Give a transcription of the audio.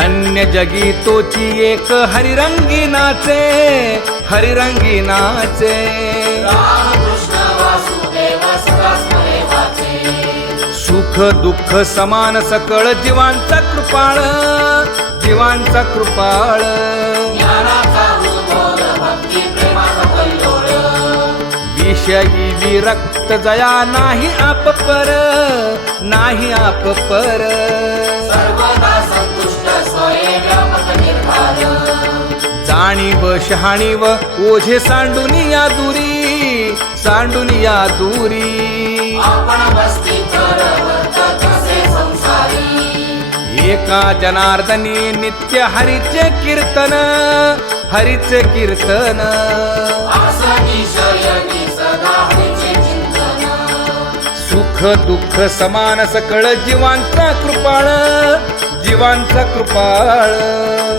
धन्य जगी तोची एक हरिरंगी नाचे, हरिरंगी नाचे. रामकृष्ण वासुदेव सदा स्मरे वाचे. सुख दुःख समान सकळ जीवांचा कृपाळ, जीवांचा कृपाळ. ज्ञानाचा उद्बोध भक्ती प्रेमाचा कल्लोळ. विषयी विरक्त जया नाही आप पर, नाही आप पर. सर्वदा संतुष्ट स्वये व्यापक निर्धार. जाणीव शहाणीव ओझे सांडून या दुरी, सांडून या दुरी. आपण बसती तर वर्तत असे संसारी. एका जनार्दनी नित्य हरीचे कीर्तन, हरीचे कीर्तन. आसनी शयनी सदा हरीचे चिंतन. सुख दुःख समान सकळ जीवांचा कृपाळ, जीवांचा कृपाळ.